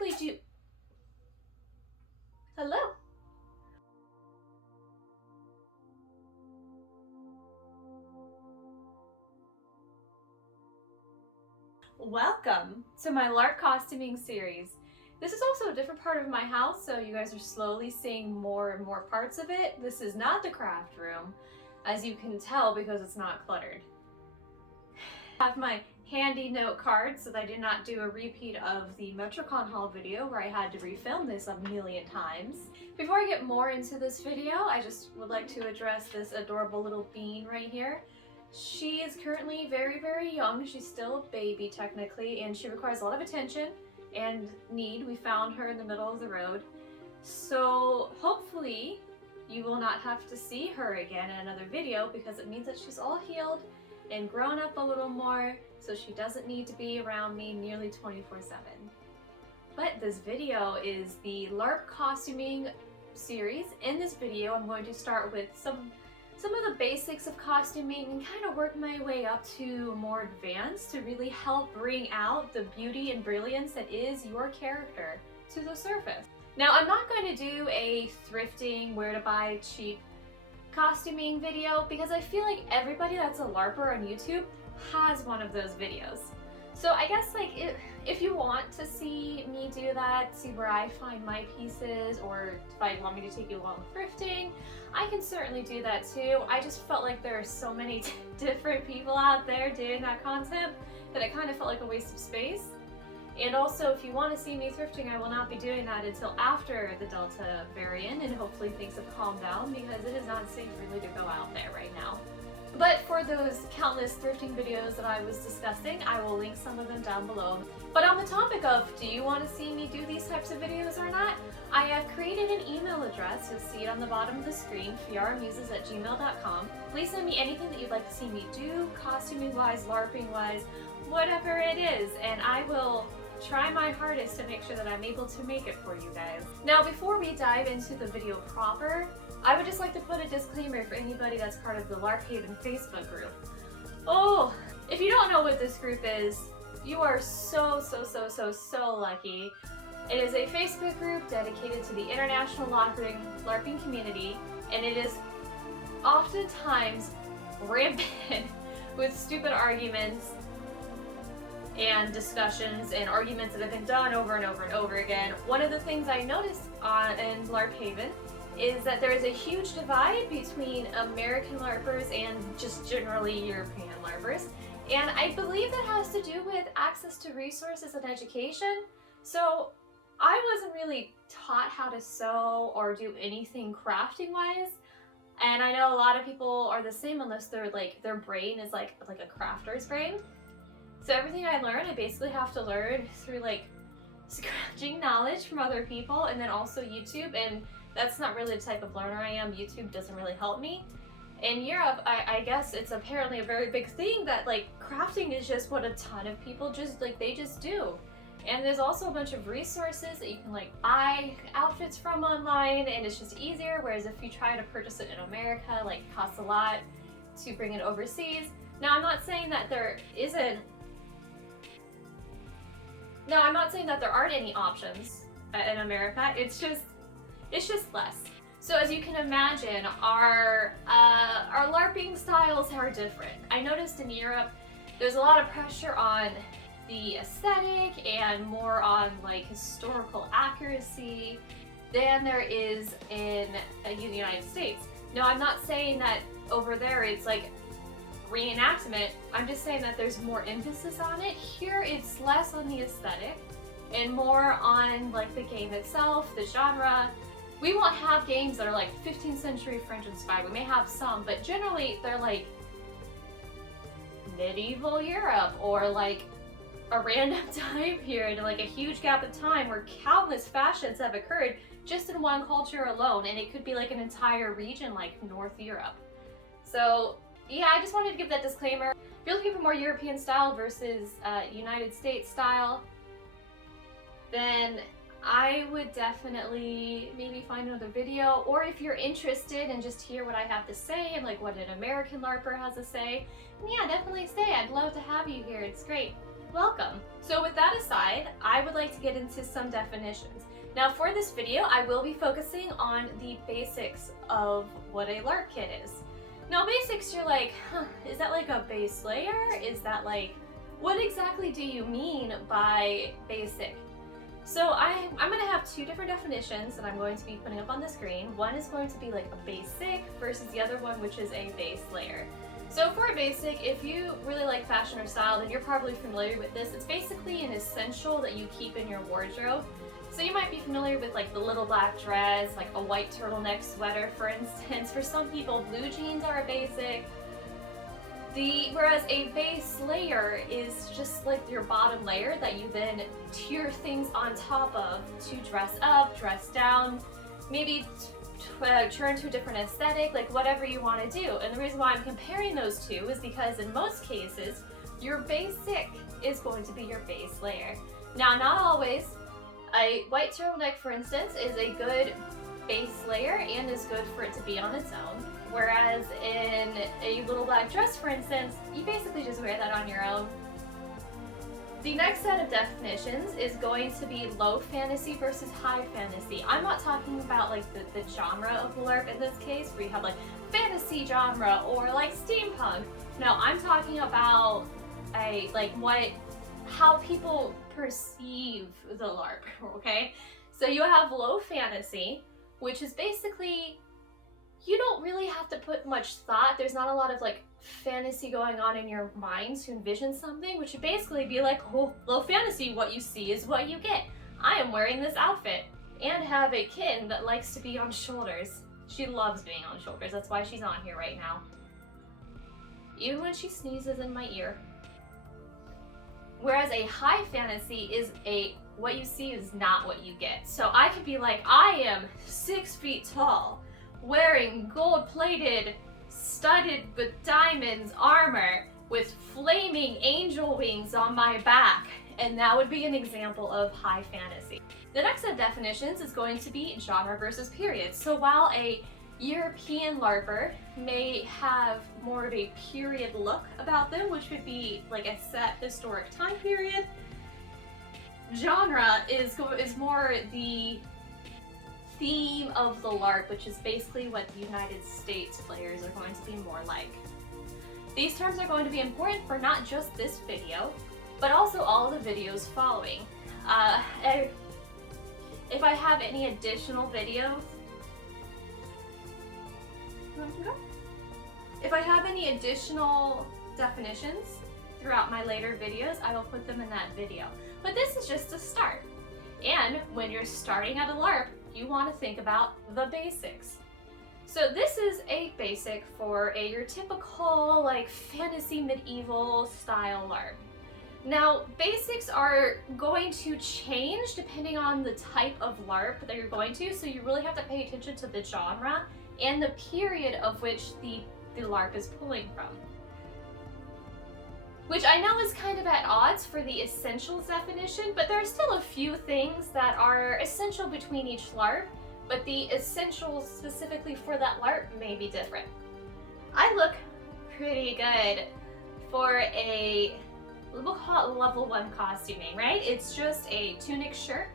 exactly do... Hello? Welcome to my LARP costuming series. This is also a different part of my house, so you guys are slowly seeing more and more parts of it. This is not the craft room, as you can tell because it's not cluttered. I have my handy note cards so that I did not do a repeat of the MetroCon haul video where I had to refilm this a million times. Before I get more into this video, I just would like to address this adorable little bean right here. She is currently very, very young. She's still a baby technically, and she requires a lot of attention and need. We found her in the middle of the road. So hopefully you will not have to see her again in another video because it means that she's all healed and grown up a little more, so she doesn't need to be around me nearly 24/7. But this video is the LARP costuming series. In this video, I'm going to start with some of the basics of costuming and kind of work my way up to more advanced to really help bring out the beauty and brilliance that is your character to the surface. Now, I'm not going to do a thrifting, where to buy cheap costuming video because I feel like everybody that's a LARPer on YouTube has one of those videos. So I guess like if you want to see me do that, see where I find my pieces, or if I want me to take you along thrifting, I can certainly do that too. I just felt like there are so many different people out there doing that content that it kind of felt like a waste of space. And also, if you want to see me thrifting, I will not be doing that until after the Delta variant, and hopefully things have calmed down because it is not safe really to go out there right now. But for those countless thrifting videos that I was discussing, I will link some of them down below. But on the topic of, do you want to see me do these types of videos or not? I have created an email address. You'll see it on the bottom of the screen, FiayraMuses@gmail.com. Please send me anything that you'd like to see me do, costuming-wise, LARPing-wise, whatever it is, and I will try my hardest to make sure that I'm able to make it for you guys. Now, before we dive into the video proper, I would just like to put a disclaimer for anybody that's part of the LARP Haven Facebook group. Oh, if you don't know what this group is, you are so lucky. It is a Facebook group dedicated to the international LARPing community, and it is oftentimes rampant with stupid arguments and discussions and arguments that have been done over and over and over again. One of the things I noticed in LARP Haven is that there is a huge divide between American LARPers and just generally European LARPers. And I believe that has to do with access to resources and education. So I wasn't really taught how to sew or do anything crafting wise. And I know a lot of people are the same unless they're like, their brain is like a crafter's brain. So everything I learn, I basically have to learn through like scratching knowledge from other people and then also YouTube, and that's not really the type of learner I am. YouTube doesn't really help me. In Europe, I guess it's apparently a very big thing that like crafting is just what a ton of people just like, they just do. And there's also a bunch of resources that you can like buy outfits from online, and it's just easier, whereas if you try to purchase it in America, like it costs a lot to bring it overseas. Now, I'm not saying that there aren't any options in America. It's just less. So as you can imagine, our LARPing styles are different. I noticed in Europe, there's a lot of pressure on the aesthetic and more on like historical accuracy than there is in the United States. Now, I'm not saying that over there it's like reenactment. I'm just saying that there's more emphasis on it. Here it's less on the aesthetic and more on like the game itself, the genre. We won't have games that are like 15th century French inspired. We may have some, but generally they're like medieval Europe or like a random time period, like a huge gap of time where countless fashions have occurred just in one culture alone, and it could be like an entire region like North Europe. So yeah, I just wanted to give that disclaimer. If you're looking for more European style versus United States style, then I would definitely maybe find another video, or if you're interested and just hear what I have to say and like what an American LARPer has to say, yeah, definitely stay. I'd love to have you here. It's great. welcome. So with that aside, I would like to get into some definitions. Now for this video, I will be focusing on the basics of what a LARP kit is. Now basics, you're like, huh, is that like a base layer? Is that like, what exactly do you mean by basic? So I'm going to have two different definitions that I'm going to be putting up on the screen. One is going to be like a basic versus the other one, which is a base layer. So for a basic, if you really like fashion or style, then you're probably familiar with this. It's basically an essential that you keep in your wardrobe. So you might be familiar with like the little black dress, like a white turtleneck sweater, for instance. For some people, blue jeans are a basic. Whereas a base layer is just like your bottom layer that you then tier things on top of to dress up, dress down, maybe turn to a different aesthetic, like whatever you want to do. And the reason why I'm comparing those two is because in most cases, your basic is going to be your base layer. Now, not always. A white turtleneck, for instance, is a good base layer and is good for it to be on its own. Whereas in a little black dress, for instance, you basically just wear that on your own. The next set of definitions is going to be low fantasy versus high fantasy. I'm not talking about like the genre of LARP in this case, where you have like fantasy genre or like steampunk. No, I'm talking about how people perceive the LARP, okay? So you have low fantasy, which is basically, you don't really have to put much thought. There's not a lot of like fantasy going on in your mind to envision something, which would basically be like, oh, low fantasy, what you see is what you get. I am wearing this outfit and have a kitten that likes to be on shoulders. She loves being on shoulders. That's why she's on here right now. Even when she sneezes in my ear. Whereas a high fantasy is what you see is not what you get. So I could be like, I am 6 feet tall, wearing gold-plated, studded with diamonds armor with flaming angel wings on my back. And that would be an example of high fantasy. The next set of definitions is going to be genre versus period. So while a European LARPer may have more of a period look about them, which would be like a set historic time period, genre is more the theme of the LARP, which is basically what the United States players are going to be more like. These terms are going to be important for not just this video, but also all of the videos following. If I have any additional videos, if I have any additional definitions throughout my later videos, I will put them in that video. But this is just a start. And when you're starting at a LARP, you want to think about the basics. So this is a basic for your typical like fantasy medieval style LARP. Now, basics are going to change depending on the type of LARP that you're going to, so you really have to pay attention to the genre and the period of which the LARP is pulling from. Which I know is kind of at odds for the essentials definition, but there are still a few things that are essential between each LARP, but the essentials specifically for that LARP may be different. I look pretty good for we'll call it level 1 costuming, right? It's just a tunic shirt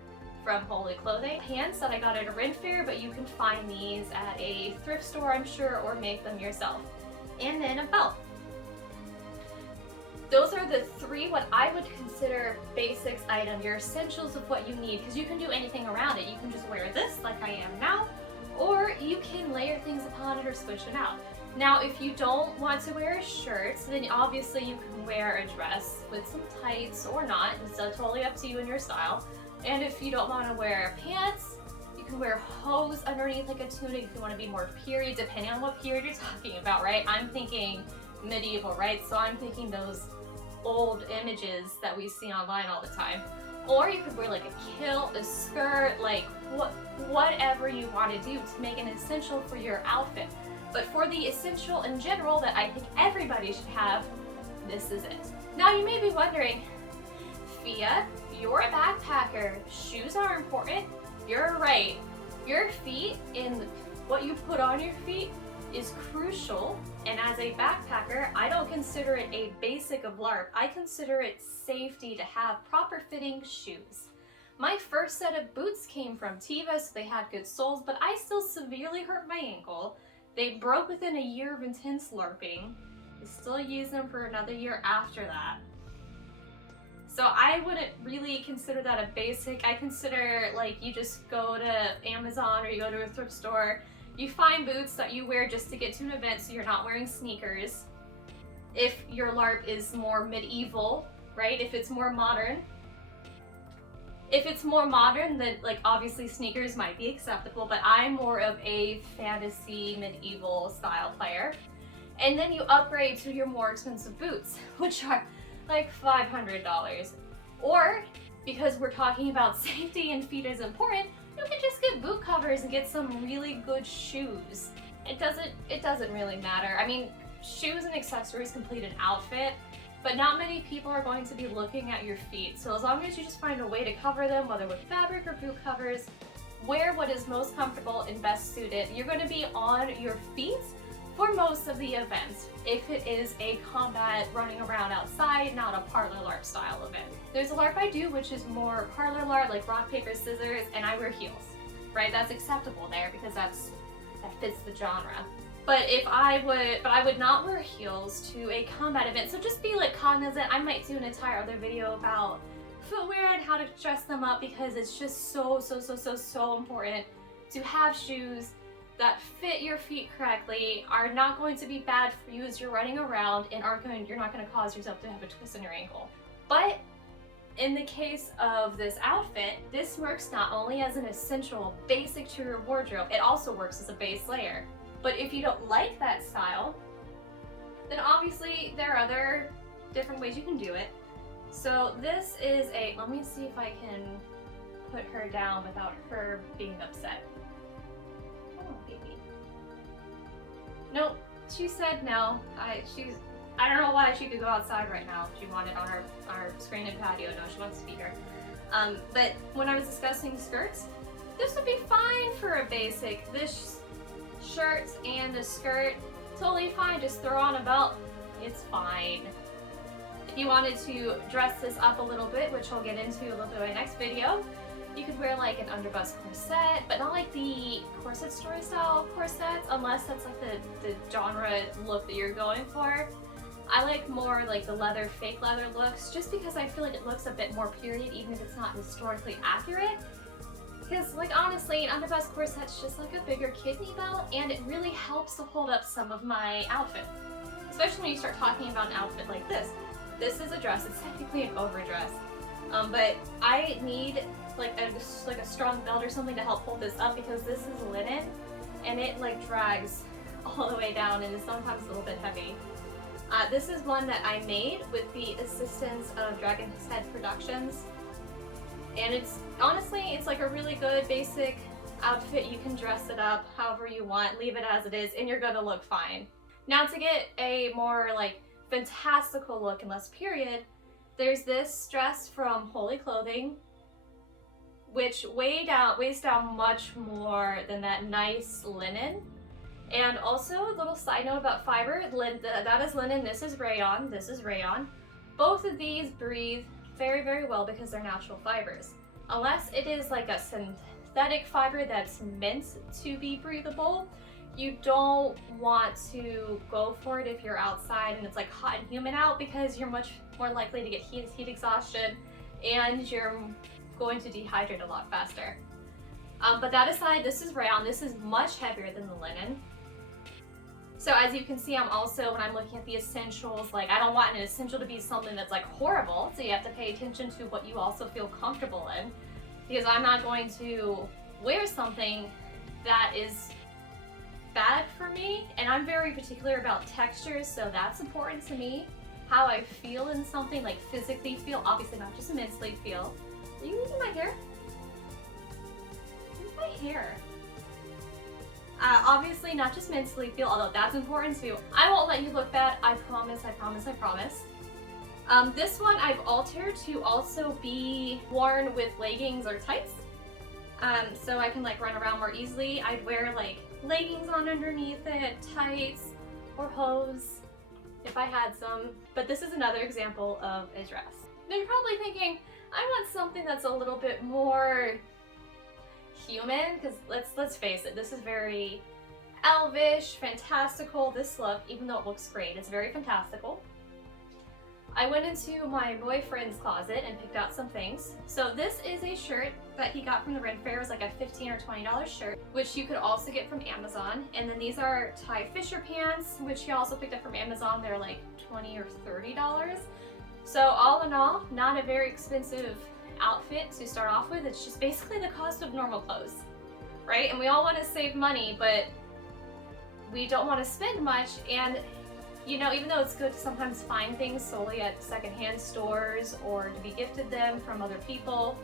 from Holy Clothing, pants that I got at a Ren Fair, but you can find these at a thrift store, I'm sure, or make them yourself. And then a belt. Those are the 3 what I would consider basics item, your essentials of what you need, because you can do anything around it. You can just wear this like I am now, or you can layer things upon it or switch it out. Now, if you don't want to wear a shirt, then obviously you can wear a dress with some tights or not. It's totally up to you and your style. And if you don't want to wear pants, you can wear hose underneath like a tunic if you want to be more period, depending on what period you're talking about, right? I'm thinking medieval, right? So I'm thinking those old images that we see online all the time. Or you could wear like a kilt, a skirt, like whatever you want to do to make an essential for your outfit. But for the essential in general that I think everybody should have, this is it. Now you may be wondering, Fia, you're a backpacker. Shoes are important. You're right. Your feet and what you put on your feet is crucial, and as a backpacker, I don't consider it a basic of LARP. I consider it safety to have proper fitting shoes. My first set of boots came from Tiva, so they had good soles, but I still severely hurt my ankle. They broke within a year of intense LARPing. I still use them for another year after that. So I wouldn't really consider that a basic. I consider like you just go to Amazon or you go to a thrift store, you find boots that you wear just to get to an event so you're not wearing sneakers. If your LARP is more medieval, right? If it's more modern. If it's more modern, then like obviously sneakers might be acceptable, but I'm more of a fantasy medieval style player. And then you upgrade to your more expensive boots, which are like $500. Or, because we're talking about safety and feet is important, you can just get boot covers and get some really good shoes. It doesn't really matter. I mean, shoes and accessories complete an outfit, but not many people are going to be looking at your feet. So as long as you just find a way to cover them, whether with fabric or boot covers, wear what is most comfortable and best suited. You're going to be on your feet for most of the events, if it is a combat running around outside, not a parlor LARP style event. There's a LARP I do which is more parlor LARP, like rock, paper, scissors, and I wear heels, right? That's acceptable there because that fits the genre. But I would not wear heels to a combat event. So just be like cognizant. I might do an entire other video about footwear and how to dress them up because it's just so important to have shoes that fit your feet correctly, are not going to be bad for you as you're running around, and you're not going to cause yourself to have a twist in your ankle. But in the case of this outfit, this works not only as an essential basic to your wardrobe, it also works as a base layer. But if you don't like that style, then obviously there are other different ways you can do it. So this is let me see if I can put her down without her being upset. Nope, she said no. I don't know why she could go outside right now if she wanted on our screen and patio. No, she wants to be here. But when I was discussing skirts, this would be fine for a basic. This shirt and a skirt, totally fine. Just throw on a belt, it's fine. If you wanted to dress this up a little bit, which I'll get into a little bit in my next video, you could wear like an underbust corset, but not like the corset story style corsets, unless that's like the genre look that you're going for. I like more like the leather, fake leather looks, just because I feel like it looks a bit more period, even if it's not historically accurate. Because like honestly, an underbust corset's just like a bigger kidney belt, and it really helps to hold up some of my outfits. Especially when you start talking about an outfit like this. This is a dress, it's technically an overdress. But I need like a strong belt or something to help hold this up because this is linen and it like drags all the way down and is sometimes a little bit heavy. This is one that I made with the assistance of Dragon's Head Productions, and it's honestly it's like a really good basic outfit. You can dress it up however you want, leave it as it is, and you're gonna look fine. Now to get a more like fantastical look and less period, there's this dress from Holy Clothing, which weighs down much more than that nice linen. And also, a little side note about fiber, that is linen, this is rayon, Both of these breathe very well because they're natural fibers. Unless it is like a synthetic fiber that's meant to be breathable, you don't want to go for it if you're outside and it's like hot and humid out, because you're much more likely to get heat exhaustion and you're going to dehydrate a lot faster. But that aside, this is rayon. This is much heavier than the linen. So as you can see, I'm also, when I'm looking at the essentials, like I don't want an essential to be something that's like horrible, so you have to pay attention to what you also feel comfortable in, because I'm not going to wear something that is bad for me, and I'm very particular about textures, so that's important to me. How I feel in something, like physically feel, obviously not just mentally feel. Are you losing my hair? Where's my hair? Obviously not just mentally feel, although that's important too. I won't let you look bad, I promise. This one I've altered to also be worn with leggings or tights. so I can like run around more easily. I'd wear like leggings on underneath it, tights, or hose if I had some. But this is another example of a dress. Now you're probably thinking, I want something that's a little bit more human, because let's face it, this is very elvish, fantastical. This look, even though it looks great, it's very fantastical. I went into my boyfriend's closet and picked out some things. So this is a shirt that he got from the Ren Fair. It was like a $15 or $20 shirt, which you could also get from Amazon. And then these are Ty Fisher pants, which he also picked up from Amazon. They're like $20 or $30. So all in all, not a very expensive outfit to start off with. It's just basically the cost of normal clothes, right? And we all want to save money, but we don't want to spend much. And you know, even though it's good to sometimes find things solely at secondhand stores or to be gifted them from other people,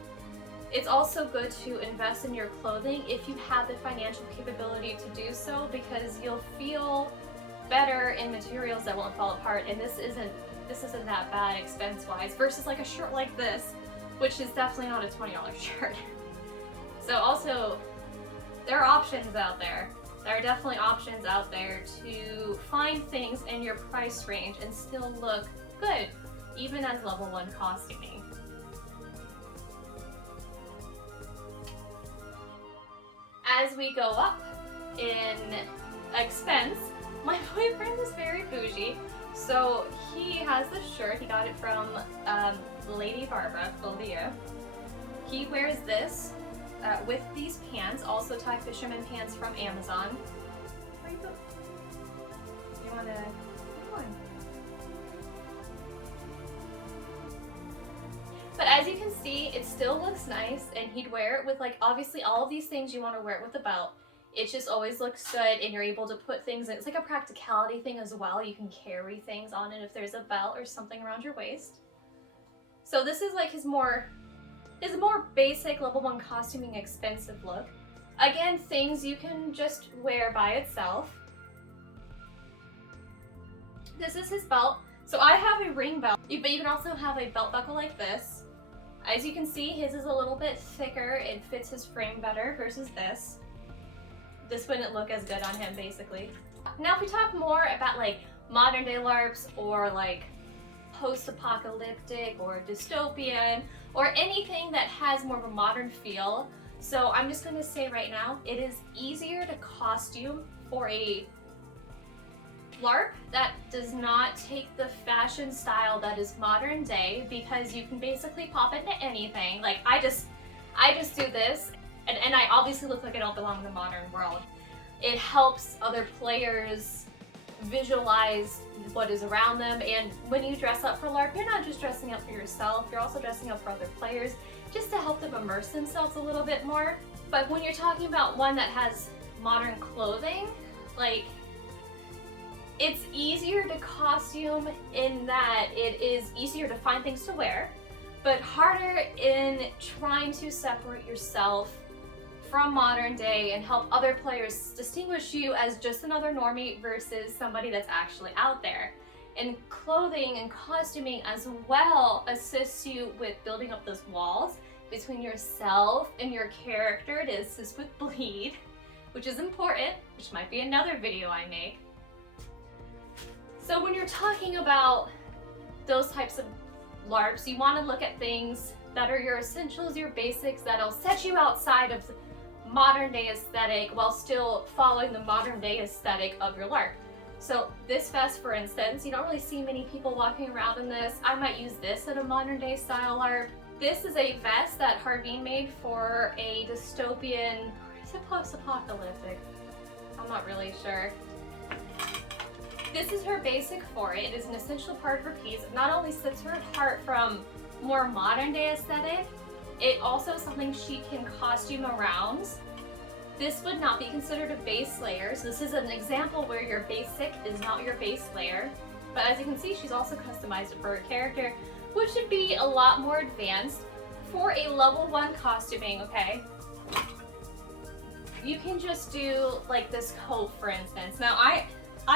it's also good to invest in your clothing if you have the financial capability to do so, because you'll feel better in materials that won't fall apart. And this isn't that bad expense-wise versus like a shirt like this, which is definitely not a $20 shirt. So also, there are options out there. There are definitely options out there to find things in your price range and still look good, even as level 1 costuming. As we go up in expense, my boyfriend is very bougie, so he has this shirt. He got it from Lady Barbara, Clothier. He wears this with these pants, also Ty Fisherman pants from Amazon. Where you go? You wanna come on? But as you can see, it still looks nice, and he'd wear it with like obviously all of these things. You want to wear it with a belt. It just always looks good, and you're able to put things in. It's like a practicality thing as well. You can carry things on it if there's a belt or something around your waist. So this is like his more basic level 1 costuming expensive look. Again, things you can just wear by itself. This is his belt. So I have a ring belt, but you can also have a belt buckle like this. As you can see, his is a little bit thicker. It fits his frame better versus this. This wouldn't look as good on him, basically. Now if we talk more about like modern day LARPs or like post-apocalyptic or dystopian or anything that has more of a modern feel. So I'm just going to say right now, it is easier to costume for a LARP that does not take the fashion style that is modern day, because you can basically pop into anything. Like I just do this and I obviously look like I don't belong in the modern world. It helps other players visualize what is around them, and when you dress up for LARP, you're not just dressing up for yourself, you're also dressing up for other players, just to help them immerse themselves a little bit more. But when you're talking about one that has modern clothing, like, it's easier to costume in that it is easier to find things to wear, but harder in trying to separate yourself from modern day and help other players distinguish you as just another normie versus somebody that's actually out there. And clothing and costuming as well assists you with building up those walls between yourself and your character to assist with bleed, which is important, which might be another video I make. So when you're talking about those types of LARPs, you want to look at things that are your essentials, your basics, that'll set you outside of the modern day aesthetic while still following the modern day aesthetic of your LARP. So this vest, for instance, you don't really see many people walking around in this. I might use this in a modern day style LARP. This is a vest that Harveen made for a dystopian, or is it post-apocalyptic? I'm not really sure. This is her basic for it. It is an essential part of her piece. It not only sets her apart from more modern day aesthetic, it also is something she can costume around. This would not be considered a base layer, so this is an example where your basic is not your base layer. But as you can see, she's also customized it for her character, which should be a lot more advanced for a level 1 costuming, okay? You can just do like this coat, for instance. Now I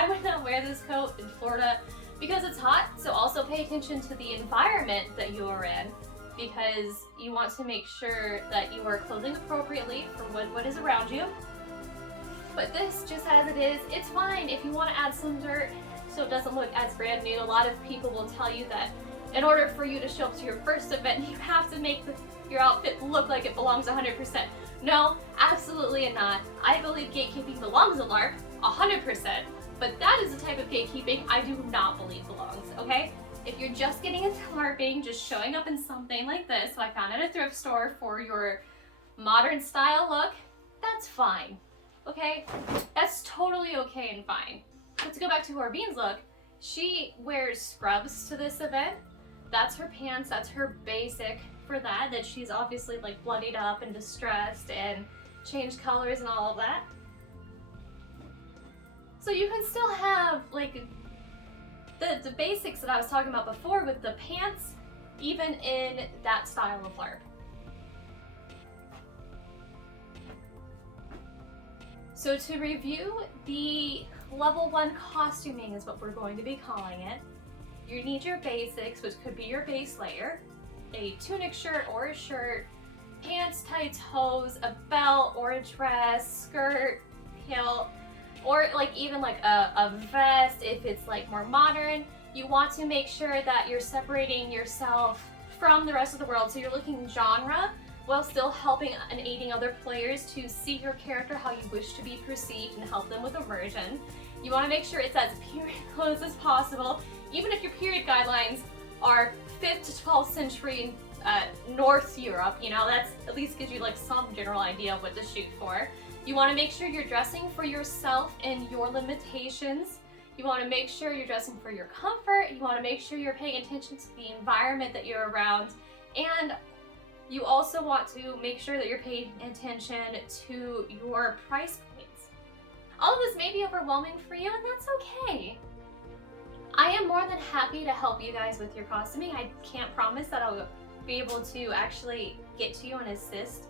would not wear this coat in Florida because it's hot, so also pay attention to the environment that you are in, because you want to make sure that you are clothing appropriately for what is around you. But this, just as it is, it's fine if you want to add some dirt so it doesn't look as brand new. A lot of people will tell you that in order for you to show up to your first event, you have to make your outfit look like it belongs 100%. No, absolutely not. I believe gatekeeping belongs in LARP, 100%, but that is the type of gatekeeping I do not believe belongs, okay? If you're just getting into LARPing, just showing up in something like this, I found at a thrift store for your modern style look, that's fine, okay? That's totally okay and fine. But to go back to our Beans look, she wears scrubs to this event. That's her pants, that's her basic for that she's obviously like bloodied up and distressed and changed colors and all of that. So you can still have like the basics that I was talking about before with the pants, even in that style of LARP. So to review, the level 1 costuming is what we're going to be calling it. You need your basics, which could be your base layer, a tunic shirt or a shirt, pants, tights, hose, a belt or a dress, skirt, kilt, or like even like a vest if it's like more modern. You want to make sure that you're separating yourself from the rest of the world, so you're looking genre while still helping and aiding other players to see your character how you wish to be perceived and help them with immersion. You want to make sure it's as period close as possible, even if your period guidelines are 5th to 12th century North Europe, you know, that's at least gives you like some general idea of what to shoot for. You want to make sure you're dressing for yourself and your limitations. You want to make sure you're dressing for your comfort. You want to make sure you're paying attention to the environment that you're around. And you also want to make sure that you're paying attention to your price points. All of this may be overwhelming for you, and that's okay. I am more than happy to help you guys with your costuming. I can't promise that I'll be able to actually get to you and assist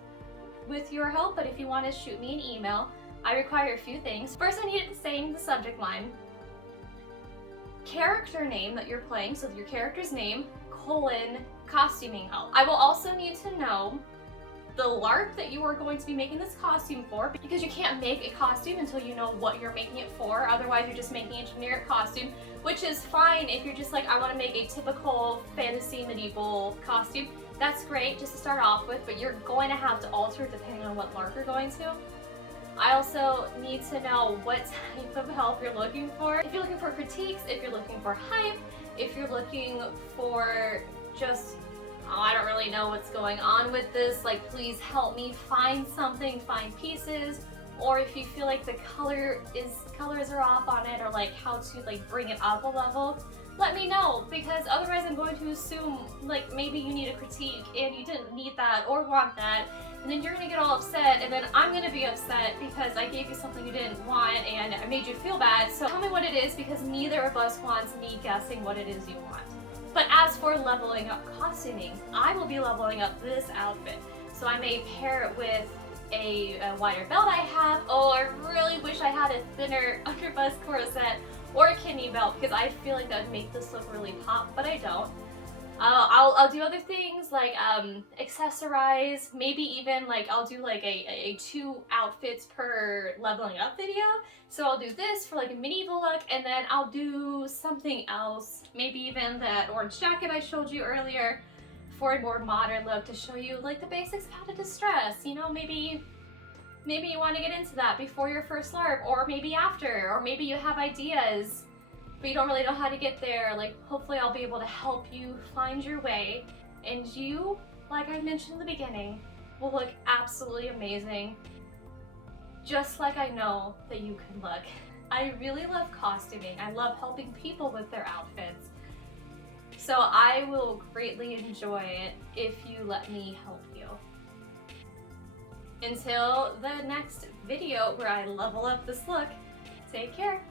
with your help, but if you want to shoot me an email, I require a few things. First, I need it to say in the subject line, character name that you're playing, so your character's name, costuming help. I will also need to know the LARP that you are going to be making this costume for, because you can't make a costume until you know what you're making it for. Otherwise, you're just making a generic costume, which is fine if you're just like, I want to make a typical fantasy medieval costume. That's great just to start off with, but you're going to have to alter depending on what LARP you're going to. I also need to know what type of help you're looking for. If you're looking for critiques, if you're looking for hype, if you're looking for just, oh, I don't really know what's going on with this, like please help me find something, find pieces, or if you feel like the colors are off on it, or like how to like bring it up a level, let me know, because otherwise I'm going to assume like maybe you need a critique and you didn't need that or want that, and then you're gonna get all upset, and then I'm gonna be upset because I gave you something you didn't want and I made you feel bad. So tell me what it is, because neither of us wants me guessing what it is you want. But as for leveling up costuming, I will be leveling up this outfit. So I may pair it with a wider belt I have. Oh, I really wish I had a thinner underbust corset or a kidney belt, because I feel like that would make this look really pop, but I don't. I'll do other things like accessorize, maybe even like I'll do like a 2 outfits per leveling up video. So I'll do this for like a medieval look, and then I'll do something else, maybe even that orange jacket I showed you earlier for a more modern look to show you like the basics of how to distress. You know, maybe you want to get into that before your first LARP, or maybe after, or maybe you have ideas but you don't really know how to get there. Like, hopefully I'll be able to help you find your way, and you, like I mentioned in the beginning, will look absolutely amazing, just like I know that you can look. I really love costuming. I love helping people with their outfits. So I will greatly enjoy it if you let me help you. Until the next video where I level up this look, take care.